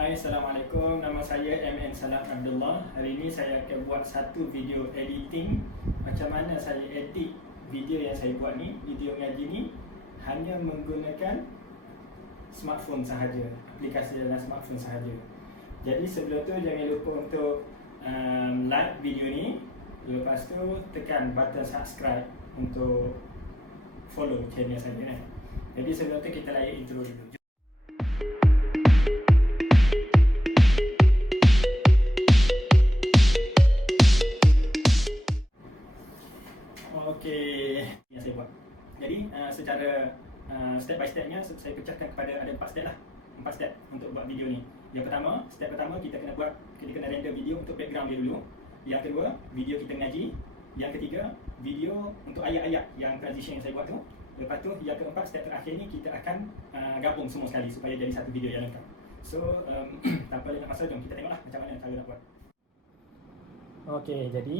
Hai, Assalamualaikum. Nama saya MN Salam Abdullah. Hari ini saya akan buat satu video editing. Macam mana saya edit video yang saya buat ni, video ngaji ni, hanya menggunakan smartphone sahaja, aplikasi dalam smartphone sahaja. Jadi sebelum tu jangan lupa untuk like video ni. Lepas tu tekan button subscribe untuk follow channel saya. Jadi sebelum tu kita layan intro dulu. Okey, yang saya buat. Jadi secara step by stepnya saya pecahkan kepada ada 4 step lah. 4 step untuk buat video ni. Yang pertama, step pertama kita kena render video untuk background dia dulu. Yang kedua, video kita ngaji. Yang ketiga, video untuk ayat-ayat yang transition yang saya buat tu. Lepas tu yang keempat, step terakhir ni kita akan gabung semua sekali supaya jadi satu video yang lengkap. So tanpa banyak masa, jom kita tengoklah macam mana cara nak buat. Okey, jadi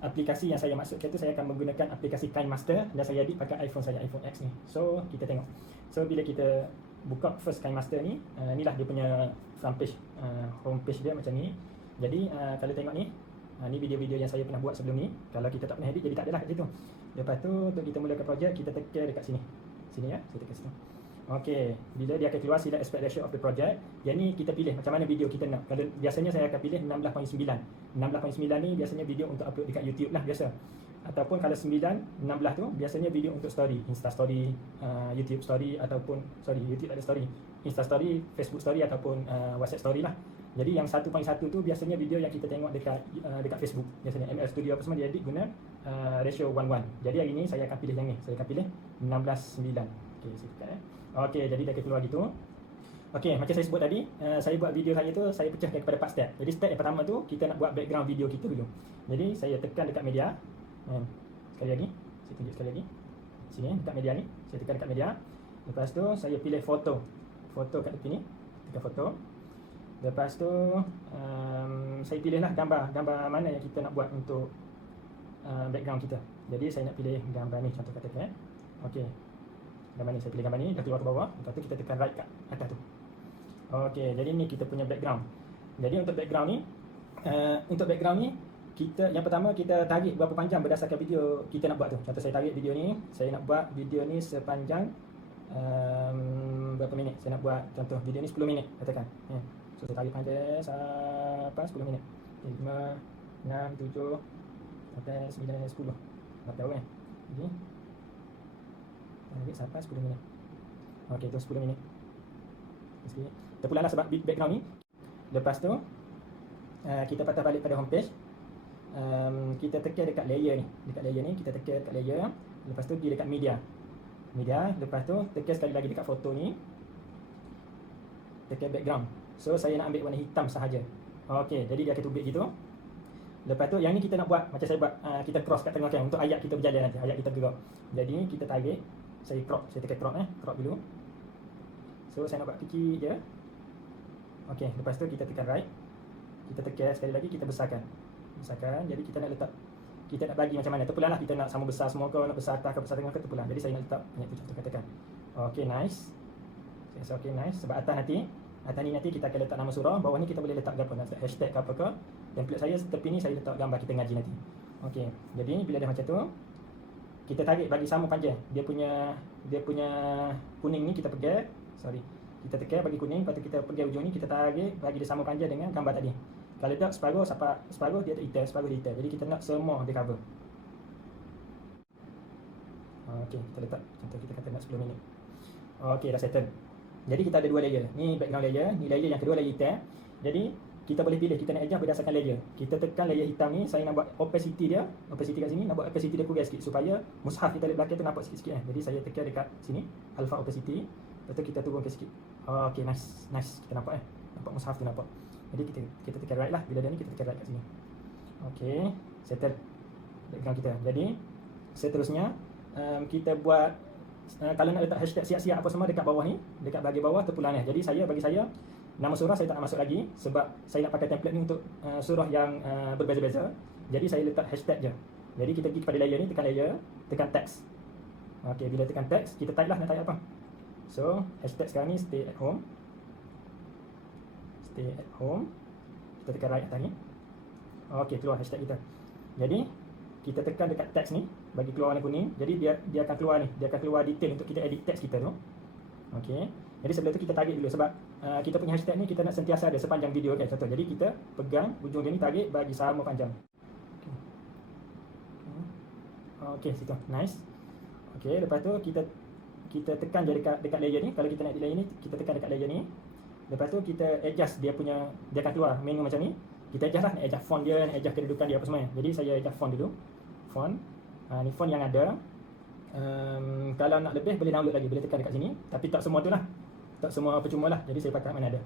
aplikasi yang saya maksudkan tu saya akan menggunakan aplikasi KineMaster dan saya edit pakai iPhone saya, iPhone X ni. So kita tengok. So bila kita buka first KineMaster ni, inilah dia punya front page, home page dia macam ni. Jadi kalau tengok ni, ni video-video yang saya pernah buat sebelum ni. Kalau kita tak pernah edit jadi tak adalah kat situ. Lepas tu untuk kita mulakan projek, kita tekan dekat sini. Sini ya, saya tekan situ. Okey, bila dia akan keluar select aspect ratio of the project. Yang ni kita pilih macam mana video kita nak. Kalau biasanya saya akan pilih 16.9. 16.9 ni biasanya video untuk upload dekat YouTube lah biasa. Ataupun kalau 9, 16 tu biasanya video untuk story, Insta story, YouTube story ataupun YouTube ada story, Insta story, Facebook story ataupun WhatsApp story lah. Jadi yang 1.1 tu biasanya video yang kita tengok dekat Facebook. Biasanya ML Studio apa semua dia edit guna ratio 1:1. Jadi hari ni saya akan pilih yang ni. Saya akan pilih 16:9. Okey, saya tekan Okey, jadi dia akan keluar gitu. Okey, macam saya sebut tadi, saya buat video saya tu saya pecahkan kepada 4 step. Jadi step yang pertama tu kita nak buat background video kita dulu. Jadi saya tekan dekat media. Sekali lagi, saya tunjuk sekali lagi. Sini dekat media ni, saya tekan dekat media. Lepas tu saya pilih foto. Foto kat tepi ni, tekan foto. Lepas tu saya pilihlah gambar mana yang kita nak buat untuk background kita. Jadi saya nak pilih gambar ni contoh katakan. Okey. Gambar ni saya pilih gambar ni, dah keluar ke bawah. Lepas tu kita tekan right kat atas tu. Okey, jadi ni kita punya background. Jadi untuk background ni, kita yang pertama kita tarik berapa panjang berdasarkan video kita nak buat tu. Contoh saya tarik video ni, saya nak buat video ni sepanjang berapa minit. Saya nak buat contoh video ni 10 minit katakan. So saya tarik panjang sampai 10 minit. 5, 6, 7, 8, 9, 10. Tak tahu kan. Jadi tarik sampai 10 minit. Okey, tu 10 minit. Sikit. Terpulanglah sebab background ni. Lepas tu kita patah balik pada homepage. Kita tekan dekat layer ni. Dekat layer ni kita tekan dekat layer. Lepas tu pergi dekat media. Lepas tu tekan sekali lagi dekat foto ni. Tekan background. So saya nak ambil warna hitam sahaja. Okey, jadi dia akan tubik gitu. Lepas tu yang ni kita nak buat macam saya buat, kita cross kat tengah kan untuk ayat kita berjalan nanti, ayat kita bergerak. Jadi kita tarik, saya tekan crop dulu. So saya nak buat kecil je. Okey, lepas tu kita tekan right. Kita tekan sekali lagi, kita besarkan. Jadi kita nak bagi macam mana. Terpulang lah, kita nak sama besar semua ke, nak besar atas ke, besar tengah ke, terpulang. Jadi saya nak letak banyak tu contoh katakan. Okey, nice. Saya rasa okey, nice. Sebab atas ni nanti kita akan letak nama surah, bawah ni kita boleh letak apa, nak letak hashtag ke apa ke. Template saya tepi ni saya letak gambar kita ngaji nanti. Okey, jadi bila dah macam tu, kita tarik bagi sama panjang. Dia punya kuning ni kita pegang. Kita tekan bagi kuning, lepas tu kita pegang ujung ni, kita tarik bagi dia sama panjang dengan gambar tadi. Kalau tak separuh dia hitam, separuh dia hitam. Jadi kita nak semua dia cover. Okey, kita letak contoh kita kata nak 10 minit. Okey, dah settle. Jadi kita ada 2 layer. Ni background layer, ni layer yang kedua layer hitam. Jadi kita boleh pilih kita nak adjust berdasarkan layer. Kita tekan layer hitam ni, saya nak buat opacity dia, opacity kat sini, nak buat opacity dia kurang sikit supaya mushaf kita di belakang tu nampak sikit-sikit kan. Jadi saya tekan dekat sini, alpha opacity. Lepas tu kita turunkan sikit. Okey, nice. Kita nampak nampak mushaf tu nampak. Jadi kita tekan right lah. Bila dah ni kita tekan right kat sini. Okey, settle background kita. Jadi seterusnya kita buat kalau nak letak hashtag siap-siap apa semua dekat bawah ni, dekat bahagian bawah terpulang ni. Jadi bagi saya nama surah saya tak nak masuk lagi sebab saya nak pakai template ni untuk surah yang berbeza-beza. Jadi saya letak hashtag je. Jadi kita pergi kepada layer ni, tekan layer, tekan text. Okey, bila tekan text, kita type lah nak type apa. So, hashtag sekarang ni stay at home. stay at home. Kita tekan right atas ni. Okey, keluar hashtag kita. Jadi kita tekan dekat teks ni, bagi keluar warna kuning. Jadi dia akan keluar ni, dia akan keluar detail untuk kita edit teks kita tu. Okey. Jadi sebelum tu kita tarik dulu sebab kita punya hashtag ni kita nak sentiasa ada sepanjang video kan, contoh. Jadi kita pegang ujung dia ni, tarik bagi sama panjang. Okey, situ. Nice. Okey, lepas tu kita tekan je dekat layer ni. Kalau kita nak edit layer ni, kita tekan dekat layer ni. Lepas tu kita adjust dia akan keluar menu macam ni. Kita adjust lah, nak adjust font dia, nak adjust kedudukan dia apa semua. Jadi saya adjust font dulu. Font. Ni font yang ada. Kalau nak lebih boleh download lagi, boleh tekan dekat sini. Tapi tak semua tu lah. Tak semua percuma lah. Jadi saya pakai mana ada.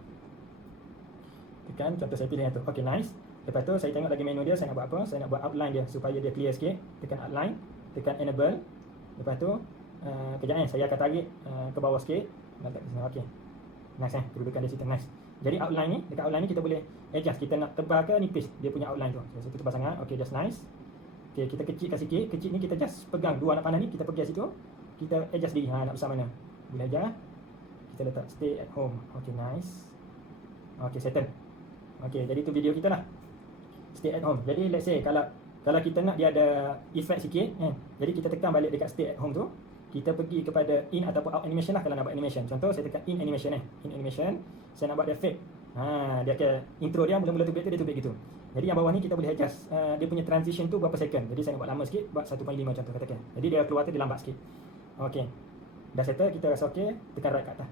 Tekan, contoh saya pilih yang tu. Okay, nice. Lepas tu saya tengok lagi menu dia, saya nak buat apa? Saya nak buat outline dia supaya dia clear sikit. Tekan outline, tekan enable. Lepas tu kejap saya akan tarik ke bawah sikit. Letak di sini. Okey. Nice kedudukan dia situ, nice. Jadi outline ni, dekat outline ni kita boleh adjust. Kita nak tebal ke nipis dia punya outline tu. So situ tebal sangat. Okey, just nice. Okey, kita kecilkan sikit. Kecil ni kita just pegang dua anak panah ni, kita pergi situ. Kita adjust diri. Nak besar mana? Boleh aja. Kita letak stay at home. Okey, nice. Okey, settle. Okey, jadi tu video kita lah. Stay at home. Jadi let's say kalau kita nak dia ada effect sikit kan. Jadi kita tekan balik dekat stay at home tu. Kita pergi kepada in ataupun out animation lah kalau nak buat animation. Contoh saya tekan in animation in animation, saya nak buat dia fake. Dia akan intro dia mula-mula tubik tu dia tubik gitu. Jadi yang bawah ni kita boleh adjust dia punya transition tu berapa second. Jadi saya nak buat lama sikit, buat 1.5 contoh katakan. Jadi dia keluar tu dia lambat sikit. Okey. Dah settle, kita rasa okey, tekan right kat atas.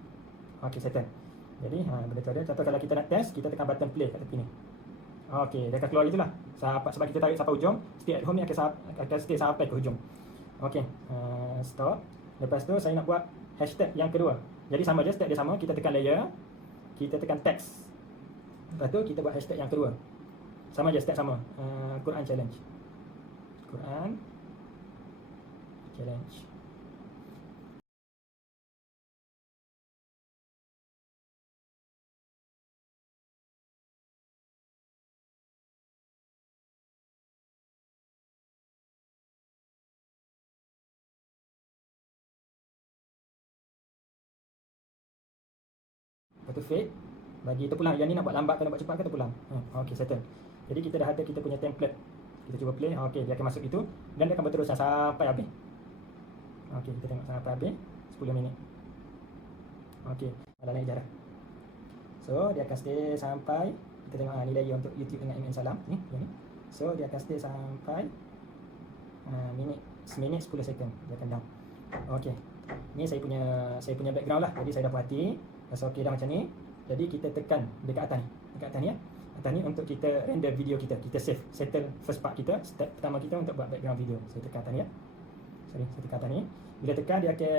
Okey, settle. Jadi benda tu ada. Contoh kalau kita nak test, kita tekan button play kat tepi ni. Okey, dia akan keluar gitulah. Sebab kita tarik sampai hujung, stay at home ni akan stay sampai ke hujung. Okey, stop. Lepas tu saya nak buat hashtag yang kedua. Jadi sama je, step dia sama. Kita tekan layer, kita tekan text. Lepas tu kita buat hashtag yang kedua. Sama je, step sama. Quran challenge. Quran challenge. Lepas tu fade, bagi terpulang. Yang ni nak buat lambat ke nak buat cepat ke terpulang. Okey, settle. Jadi kita dah ada kita punya template. Kita cuba play. Okey, dia akan masuk itu dan dia akan berterusan sampai habis. Okey, kita tengok sampai habis 10 minit. Okey, dah naik jarak. So, dia akan stay sampai kita tengok nilai untuk YouTube dengan MN Salam ni, yang ni. So, dia akan stay sampai seminit 10 second dia akan down. Okey. Ni saya punya background lah. Jadi saya dah puas hati. Rasa okey dah macam ni. Jadi kita tekan dekat atas ni. Dekat atas ni ya. Atas ni untuk kita render video kita. Kita settle first part kita. Step pertama kita untuk buat background video. Saya tekan atas ni ya. Sorry, saya tekan atas ni. Bila tekan dia akan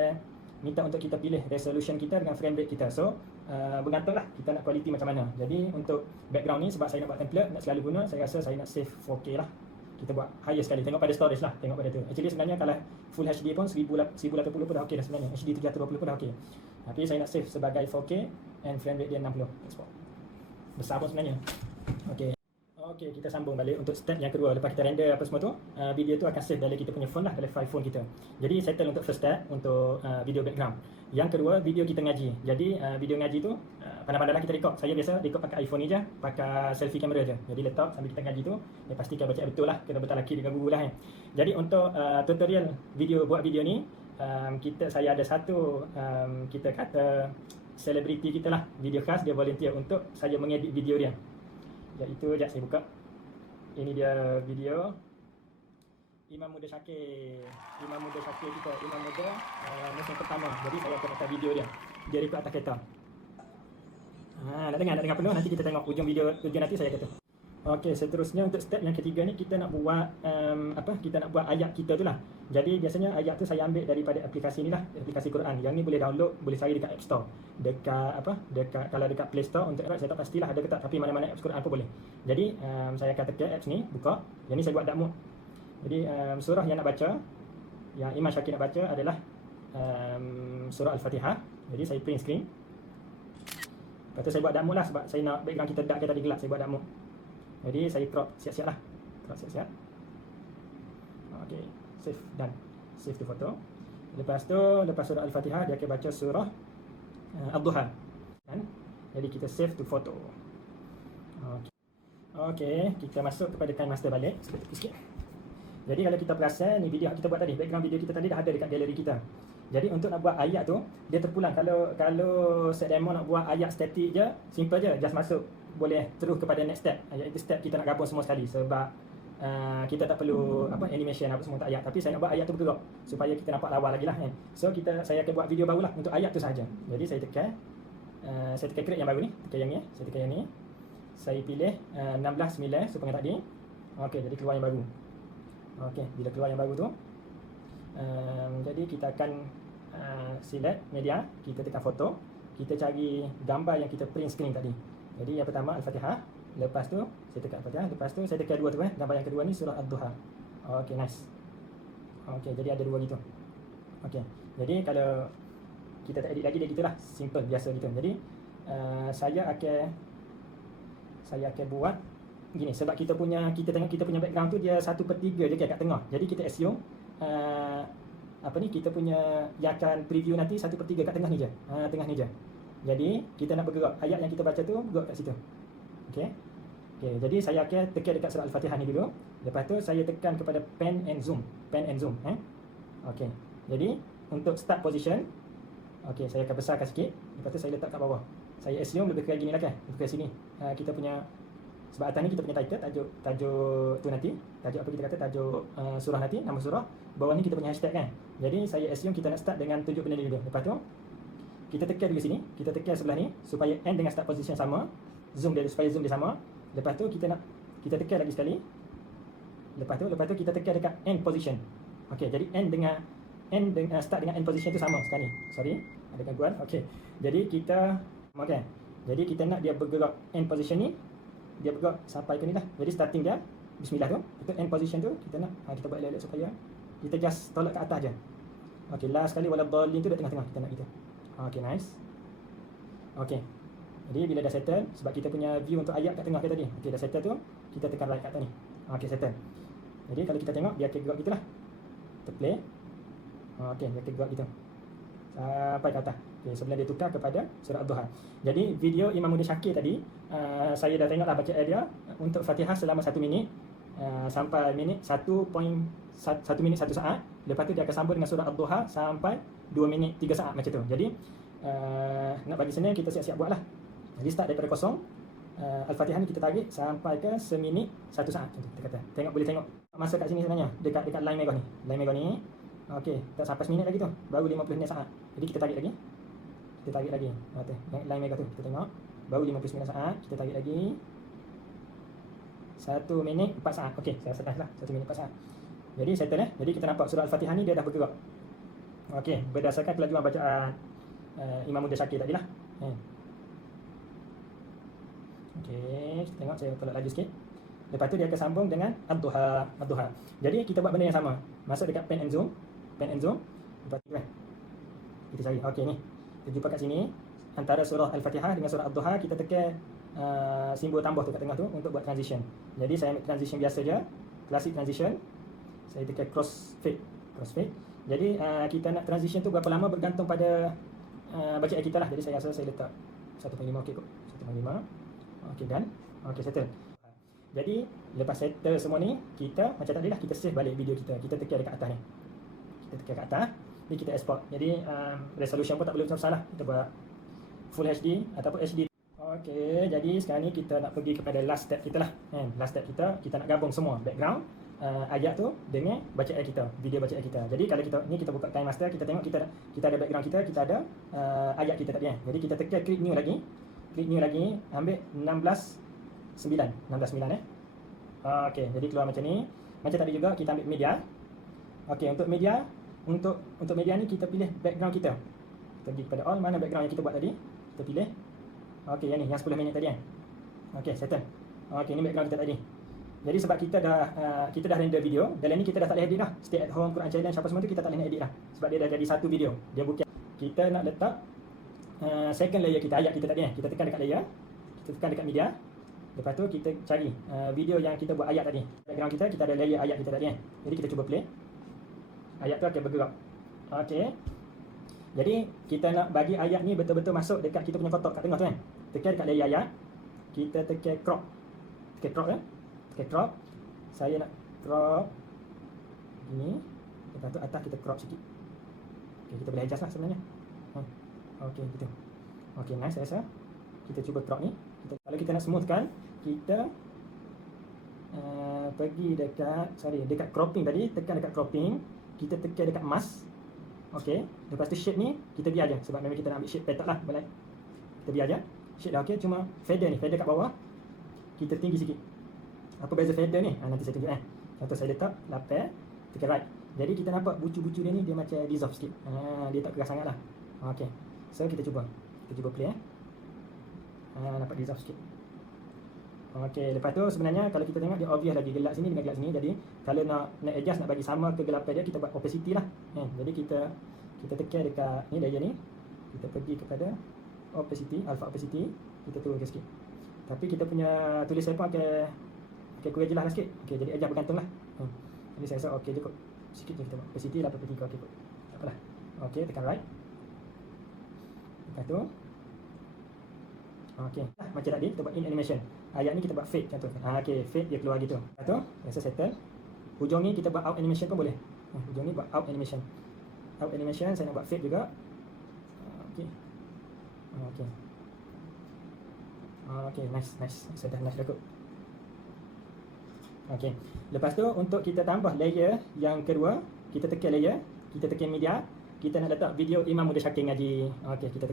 minta untuk kita pilih resolution kita dengan frame rate kita. So bergantung lah kita nak quality macam mana. Jadi untuk background ni sebab saya nak buat template, nak selalu guna, saya rasa saya nak save 4K lah. Kita buat higher sekali. Tengok pada storage lah. Tengok pada tu. Actually sebenarnya kalau full HD pun 1080 pun dah okey dah sebenarnya. HD 720 pun dah okey. Tapi saya nak save sebagai 4K and frame rate dia 60 export. Besar pun sebenarnya. Okey. Okey, kita sambung balik untuk step yang kedua. Lepas kita render apa semua tu, video tu akan save dalam kita punya phone lah, dalam file phone kita. Jadi settle untuk first step untuk video background. Yang kedua, video kita ngaji. Jadi video ngaji tu pandai-pandai lah kita record. Saya biasa record pakai iPhone ni je, pakai selfie kamera je. Jadi letak sambil kita ngaji tu, dia pastikan baca betul lah, kena betul laki dengan guru lah. Jadi untuk tutorial buat video ni, saya ada satu kita kata selebriti kita lah, video khas, dia volunteer untuk saya mengedit video dia. Iaitu, sekejap saya buka. Ini dia video Imam Muda Syakir. Imam Muda Syakir kita, Imam Muda musim pertama. Jadi saya akan pakai video dia. Dia record atas kereta. Nak dengar penuh, nanti kita tengok ujung video, nanti saya kata. Okey, seterusnya untuk step yang ketiga ni kita nak buat kita nak buat ayat kita tu lah. Jadi biasanya ayat tu saya ambil daripada aplikasi ni lah, aplikasi Quran. Yang ni boleh download, boleh cari dekat App Store. Kalau dekat Play Store untuk Android saya tak pastilah ada ke tak, tapi mana-mana apps Quran pun boleh. Jadi saya akan tekan apps ni, buka. Yang ni saya buat dark mode. Jadi surah yang nak baca, yang Imam Syakir nak baca adalah surah Al-Fatihah. Jadi saya print screen. Lepas tu saya buat dark mode lah sebab saya nak background kita dark, kita tadi gelap, saya buat dark mode. Jadi saya crop siap-siap lah. Crop siap-siap. Okey, save, done. Save to photo. Lepas surah Al-Fatihah dia akan baca surah Ad-Duha. Kan? Jadi kita save to photo. Okey, kita masuk kepada KineMaster balik sikit. Jadi kalau kita perasan ni video yang kita buat tadi, background video kita tadi dah ada dekat galeri kita. Jadi untuk nak buat ayat tu, dia terpulang. Kalau set demo nak buat ayat statik je, simple je, just masuk boleh terus kepada next step. Iaitu step kita nak gabung semua sekali sebab kita tak perlu animation apa semua tak ayat, tapi saya nak buat ayat tu bergerak supaya kita nampak lawa lagi lah kan. So saya akan buat video barulah untuk ayat tu sahaja. Jadi saya tekan create yang baru ni, tekan yang ni, saya tekan yang ni. Saya pilih 16:9 seperti tadi. Okey, jadi keluar yang baru. Okey, bila keluar yang baru tu, jadi kita akan select media, kita tekan foto, kita cari gambar yang kita print screen tadi. Jadi yang pertama Al-Fatihah, lepas tu saya tekan Al-Fatihah, lepas tu saya tekan dua tu gambar yang kedua ni surah Ad-Duha. Okey, nice. Okey, jadi ada dua gitu. Okey. Jadi kalau kita tak edit lagi dia gitulah, simple biasa gitu. Jadi saya akan buat gini sebab kita tengok kita punya background tu dia 1/3 je kat tengah. Jadi kita assume kita punya yang akan preview nanti 1/3 kat tengah ni je. Tengah ni je. Jadi kita nak bergerak ayat yang kita baca tu bergerak kat situ. Okey. Jadi saya akan tekan dekat surah Al-Fatihah ni dulu. Lepas tu saya tekan kepada pan and zoom. Okey. Jadi untuk start position, okey, saya akan besarkan sikit. Lepas tu saya letak kat bawah. Saya assume lebih kurang gini lah kan. Lebih kurang sini. Kita punya sebab atas ni kita punya title, tajuk tu nanti, tajuk apa kita kata, tajuk surah nanti, nama surah. Bawah ni kita punya hashtag kan. Jadi saya assume kita nak start dengan tunjuk benda ni dulu. Lepas tu kita tekan dulu sini, kita tekan sebelah ni supaya end dengan start position sama. Zoom dia supaya zoom dia sama. Lepas tu kita tekan lagi sekali. Lepas tu kita tekan dekat end position. Okey, jadi start dengan end position tu sama sekali. Sorry, ada gangguan. Okey. Jadi kita nak dia bergerak end position ni, dia bergerak sampai ke ni lah. Jadi starting dia bismillah tu, itu end position tu kita nak kita buat elok-elok supaya kita just tolak ke atas je. Okey, last sekali waladhdallin tu dekat tengah-tengah kita nak gitu. Okey, nice. Okey. Jadi bila dah settle, sebab kita punya view untuk ayat kat tengah ke tadi. Okey, dah settle tu, kita tekan right kat atas ni. Okey, settle. Jadi kalau kita tengok dia akan gerak gitulah. Kita play. Okey, dia akan gerak gitu sampai ke atas. Okay, sebelum dia tukar kepada surah Ad-Duha. Jadi video Imam Muda Syakir tadi, saya dah tengoklah bacaan dia untuk Fatihah selama 1 minit sampai minit 1 minit 1 saat. Lepas tu dia akan sambung dengan surah Ad-Duha sampai 2 minit 3 saat macam tu. Jadi nak bagi senang kita siap-siap buatlah. Jadi start daripada kosong. Al-Fatihah ni kita tarik sampai ke seminit 1 saat macam kita kata. Boleh tengok masa kat sini sebenarnya dekat line merah ni. Line merah ni. Okey, tak sampai seminit lagi tu. Baru 50 saat. Jadi kita tarik lagi. Line merah tu kita tengok. Baru 59 saat. Kita tarik lagi 1 minit 4 saat. Okey, saya rasa dah lah 1 minit 4 saat. Jadi settle Jadi kita nampak surah Al-Fatihah ni dia dah bergerak. Okey, berdasarkan kelajuan bacaan Imam Muda Syakir tadi lah. Okey, tengok saya tolak laju sikit. Lepas tu dia akan sambung dengan Ad-Duha. Jadi kita buat benda yang sama. Masuk dekat pan and zoom. Lepas tu kita cari. Okey ni. Kita jumpa kat sini antara surah Al-Fatihah dengan surah Ad-Duha, kita tekan simbol tambah tu kat tengah tu untuk buat transition. Jadi saya ambil transition biasa je, classic transition. Saya tekan crossfade. Jadi kita nak transition tu berapa lama bergantung pada bacaan kita lah. Jadi saya rasa saya letak 1.5 okey kot. 1.5. Okey, done. Okey, settle. Jadi lepas settle semua ni, kita macam tadi lah, kita save balik video kita. Kita tekan dekat atas ni. Kita tekan kat atas, ni kita export. Jadi resolution pun tak perlu besar lah. Kita buat full HD ataupun HD. Okey, jadi sekarang ni kita nak pergi kepada last step kita lah. Last step kita nak gabung semua background ayat tu dengan bacaan kita, video bacaan kita. Jadi kalau kita buka KineMaster, kita tengok kita ada background kita ada ayat kita tadi. Jadi kita tekan klik new lagi, ambil 16:9 Okey, jadi keluar macam ni. Macam tadi juga kita ambil media. Okey, untuk media ni kita pilih background kita. Kita pergi kepada all, mana background yang kita buat tadi, kita pilih. Okey, yang ni, yang 10 minit tadi kan. Okey, settle. Okey, ni background kita tadi. Jadi sebab kita dah render video, dalam ni kita dah tak boleh edit dah. Stay at home, Quran challenge apa semua tu kita tak boleh edit dah. Sebab dia dah jadi satu video. Dia bukan. Kita nak letak second layer kita, ayat kita tadi kan. Kita tekan dekat layer, kita tekan dekat media. Lepas tu kita cari video yang kita buat ayat tadi. Background kita ada layer ayat kita tadi kan. Jadi kita cuba play. Ayat tu akan bergerak. Okey. Jadi kita nak bagi ayat ni betul-betul masuk dekat kita punya kotak kat tengah tu kan. Tekan dekat layer ayat. kita tekan crop. Tekan crop ya. Tekan crop. Saya nak crop ini. Lepas tu atas kita crop sikit. Okey, kita boleh adjust lah sebenarnya. Okey, gitu. Okey, nice saya rasa. Kita cuba crop ni. Kalau kita nak smoothkan, kita pergi dekat cropping tadi, tekan dekat cropping, kita tekan dekat mask. Okey, lepas tu shape ni kita biar aja sebab memang kita nak ambil shape petak lah, boleh. Kita biar aja. Shape dah okey, cuma feather ni, feather kat bawah kita tinggi sikit. Apa beza feather ni? Nanti saya tunjuk Contoh saya letak lapel, tekan right. Jadi kita nampak bucu-bucu dia ni dia macam dissolve sikit. Dia tak keras sangatlah. Okey. So kita cuba play nampak dissolve sikit. Okey, lepas tu sebenarnya kalau kita tengok dia obvious lagi gelap sini dengan gelap sini. Jadi kalau nak adjust, nak bagi sama kegelapan dia, kita buat opacity lah. Jadi kita tekan dekat ni layer ni. Kita pergi kepada opacity, alpha opacity, kita turunkan sikit. Tapi kita punya tulis saya pun pakai kurang jelas sikit. Okey, jadi adjust bergantung lah. Jadi saya rasa okey je kot. Sikit je kita buat. Opacity 83 okey kot. Tak apalah. Okey, tekan right. Lepas tu okey, macam tadi kita buat in animation. Ayat ni kita buat fade contoh. Okey, fade dia keluar gitu. Lepas tu rasa settle. Hujung ni kita buat out animation pun boleh. Hujung ni buat out animation. Out animation saya nak buat fade juga. Okey. Okey. Okey, nice. Sudah nice dah kot. Okey. Lepas tu untuk kita tambah layer yang kedua, kita tekan layer, kita tekan media, kita nak letak video Imam Muda Syakir ngaji. Okey, kita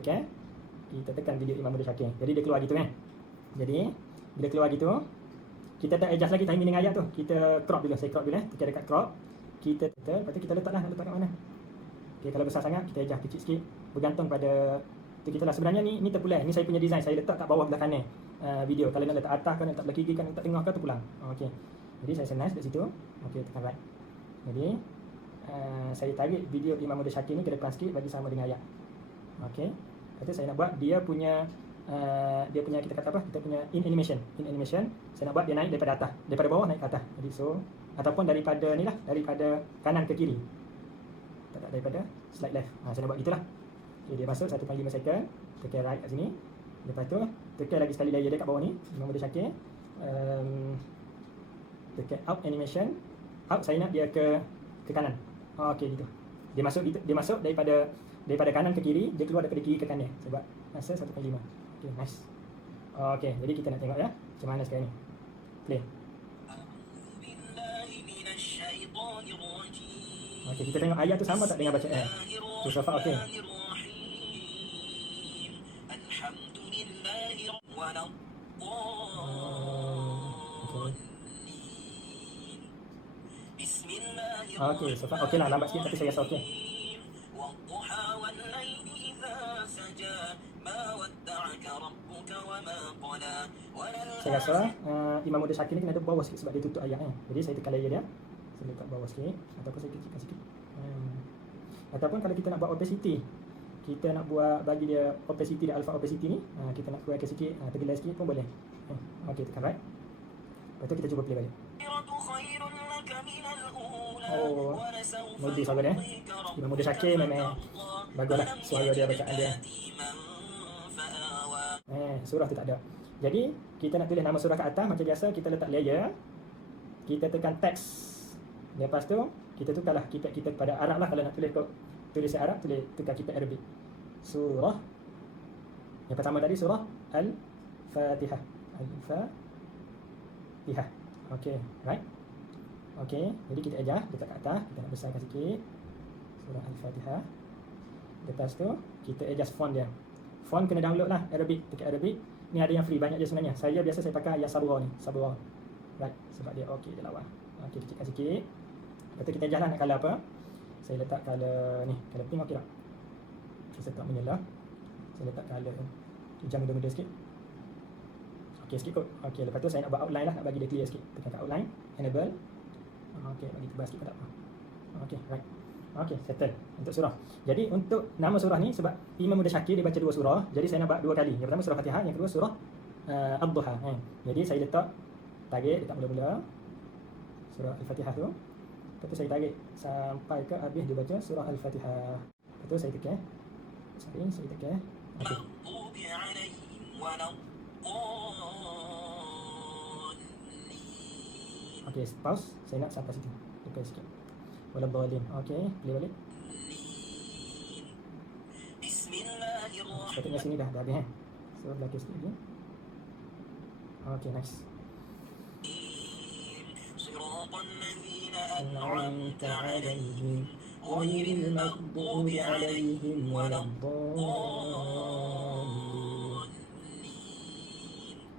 tekan video Imam Muda Syakir. Jadi dia keluar gitu kan. Jadi bila keluar gitu, kita tak adjust lagi timing dengan ayat tu. Kita crop dulu, saya crop dulu tekan dekat crop. Lepas tu kita letak nak letak kat mana. Okey, kalau besar sangat kita adjust kecil sikit, bergantung pada tu kita lah. Sebenarnya ni terpulang. Ni saya punya design, saya letak kat bawah belah kanan video. Kalau nak letak atas kan, nak letak belah kiri kan, nak letak tengah kan, tu pulang. Okey. Jadi saya senang dekat situ. Okey, tekan right. Jadi saya tarik video Imam Muda Syakir ni ke depan sikit bagi sama dengan ayat. Okey. Lepas tu saya nak buat dia punya kita kata apa? Kita punya in animation. Saya nak buat dia naik daripada atas, daripada bawah naik ke atas. Jadi so ataupun daripada ni lah, daripada kanan ke kiri. Tak daripada slide left. Saya nak buat gitulah. Okey, dia masuk 1.5 second. Tekan right kat sini. Lepas tu tekan lagi sekali layer dia kat bawah ni, Imam Muda Syakir. Tekan out animation. Out saya nak dia ke kanan. Okey, gitu. Dia masuk daripada kanan ke kiri, dia keluar daripada kiri ke kanan sebab masa 1.5. Okey, nice. Okey, jadi kita nak tengok ya macam mana sekarang ni. Play. Okey, kita tengok ayat tu sama tak dengan bacaan. Tu Safa okey. Okey, Safa okey lah, lambat sikit tapi saya rasa okey. Saya rasa Imam Muda Syakir ni kena ada bawah sikit sebab dia tutup ayat Jadi saya tekan layer dia. Saya letak bawah sikit ataupun saya kecilkan sikit. Ataupun kalau kita nak buat opacity, kita nak buat bagi dia opacity dia alpha opacity ni, kita nak kurangkan sikit, tergelai sikit pun boleh. Okey, tekan right. Lepas tu kita cuba play balik. Oh, melodi suara dia. Imam Muda Syakir memang baguslah suara dia, bacaan dia. Surah tu tak ada. Jadi kita nak tulis nama surah kat atas macam biasa, kita letak layer, kita tekan text. Lepas tu kita tukarlah keypad kita pada Arab lah. Kalau nak tulis Arab, tukar keypad Arabic. Surah yang pertama tadi surah Al-Fatihah. Al-Fatihah. Okey, right. Okey, jadi kita adjust letak kat atas, kita nak besarkan sikit surah Al-Fatihah. Lepas tu kita adjust font dia. Font kena download lah Arabic, tekan Arabic. Ni ada yang free, banyak je sebenarnya. Saya biasa saya pakai yang Sabra ni, Sabra. Right, sebab dia okey dia lawa. Okey, kecilkan sikit. Lepas tu kita adjust lah nak colour apa. Saya letak colour ni, colour pink okey tak? Saya letak menyala. Saya letak colour hijau muda-muda sikit. Okey, sikit kot. Okey, lepas tu saya nak buat outline lah, nak bagi dia clear sikit. Tekan kat outline, enable. Okey, bagi tebal sikit pun tak apa. Okey, right. Okey, settle untuk surah. Jadi untuk nama surah ni sebab Imam Muda Syakir dia baca 2 surah, jadi saya nak buat 2 kali. Yang pertama surah Fatihah, yang kedua surah Ad-Duha. Jadi saya letak mula-mula surah Al-Fatihah tu. Lepas tu saya tarik sampai ke habis dia baca surah Al-Fatihah. Lepas tu saya tekan. Saya tekan. Okey. Okey, pause. Saya nak sampai situ. Tekan sikit. Waladhdallin. Okey, play balik. Sepatutnya sini dah habis So belakang sikit lagi. Okey, nice. أنعمت عليهم غير المغضوب عليهم ولا الضالين.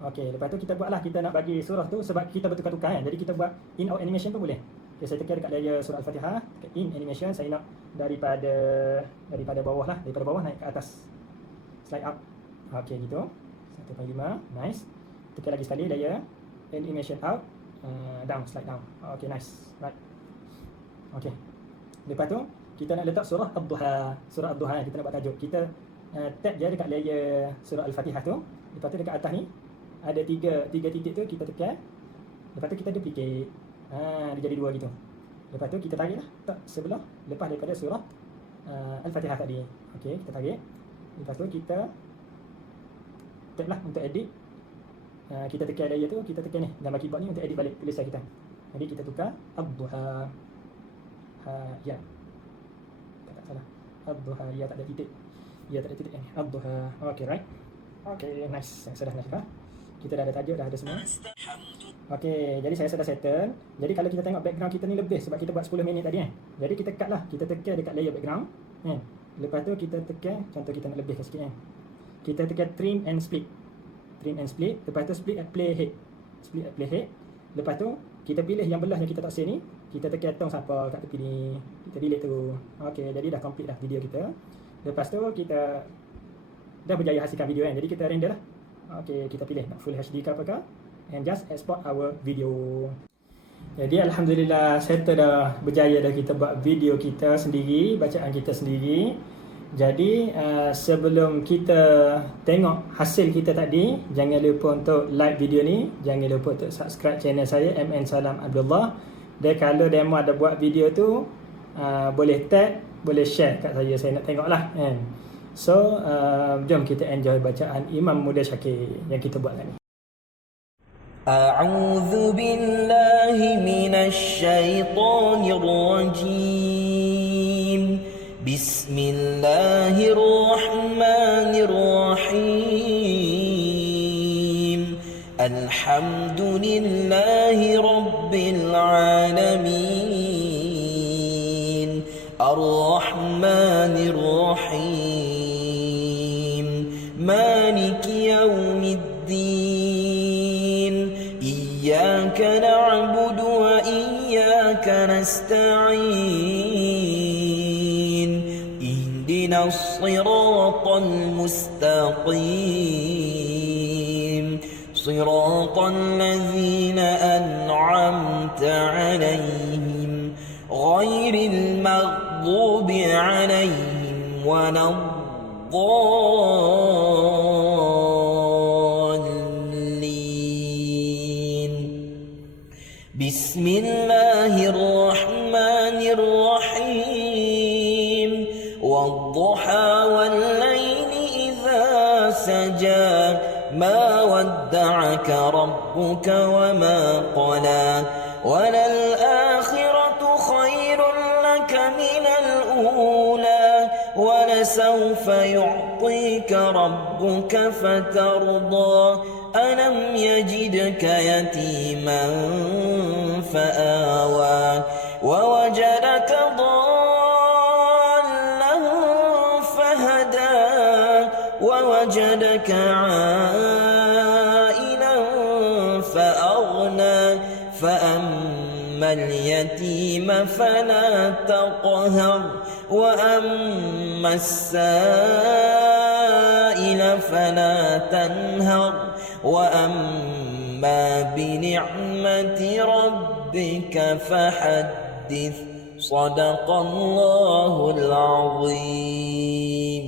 Okey, lepas tu kita buatlah, kita nak bagi surah tu sebab kita bertukar-tukar kan. Jadi kita buat in out animation pun boleh. Okay, saya tekan dekat layer surah Al-Fatihah, dekat in animation saya nak daripada bawah lah, daripada bawah naik ke atas. Slide up. Okey gitu. 1.5. Nice. Tekan lagi sekali layer animation out, down, slide down. Okey, nice. Right. Okey. Lepas tu kita nak letak surah Ad-Duha. Surah Ad-Duha kita nak buat tajuk. Kita tap je dekat layer surah Al-Fatihah tu. Lepas tu dekat atas ni ada tiga titik tu kita tekan. Lepas tu kita duplicate. Dia jadi dua gitu. Lepas tu kita tarik lah tak sebelah lepas daripada surah Al-Fatihah tadi. Okey, kita tarik. Lepas tu kita tap lah untuk edit. Kita tekan layer tu, kita tekan ni gambar keyboard ni untuk edit balik tulisan kita. Jadi kita tukar Ad-Duha. Ya. Tak salah. Ad-Duha, ya tak ada titik. Ya tak ada titik ni. Ad-Duha. Okey, right. Okey, nice. Saya sudah nice lah. Kita dah ada tajuk, dah ada semua. Okey, jadi saya sudah settle. Jadi kalau kita tengok background kita ni lebih sebab kita buat 10 minit tadi kan. Jadi kita cut lah. Kita tekan dekat layer background kan. Lepas tu kita tekan, contoh kita nak lebihkan sikit kan. Kita tekan trim and split. Trim and split. Lepas tu split at playhead. Split at playhead. Lepas tu kita pilih yang belah yang kita tak save ni. Kita tekan tong siapa kat tepi ni. Kita delete tu. Okey, jadi dah complete dah video kita. Lepas tu kita dah berjaya hasilkan video kan. Jadi kita render lah. Okey, kita pilih nak full HD ke apakah. And just export our video. Jadi alhamdulillah settle dah, berjaya dah kita buat video kita sendiri, bacaan kita sendiri. Jadi sebelum kita tengok hasil kita tadi, jangan lupa untuk like video ni, jangan lupa untuk subscribe channel saya MN Salam Abdullah. Dan kalau demo ada buat video tu boleh tag, boleh share kat saya nak tengok lah kan. So jom kita enjoy bacaan Imam Muda Syakir yang kita buat tadi. أعوذ بالله من الشيطان الرجيم بسم الله الرحمن الرحيم الحمد لله رب العالمين الرحمن الرحيم مالك يوم الدين إياك نعبد وإياك نستعين اهدنا الصراط المستقيم صراط الذين أنعمت عليهم غير المغضوب عليهم ولا الضالين بسم الله الرحمن الرحيم والضحى والليل إذا سجى ما ودعك ربك وما قلى وللآخرة خير لك من الأولى ولسوف يعطيك ربك فترضى ألم يجدك يتيما فآوى ووجدك ضالا فهدى ووجدك عائلا فأغنى فأما اليتيم فلا تقهر وأما السائل فلا تنهر وأما بنعمة ربك فحدث صدق الله العظيم.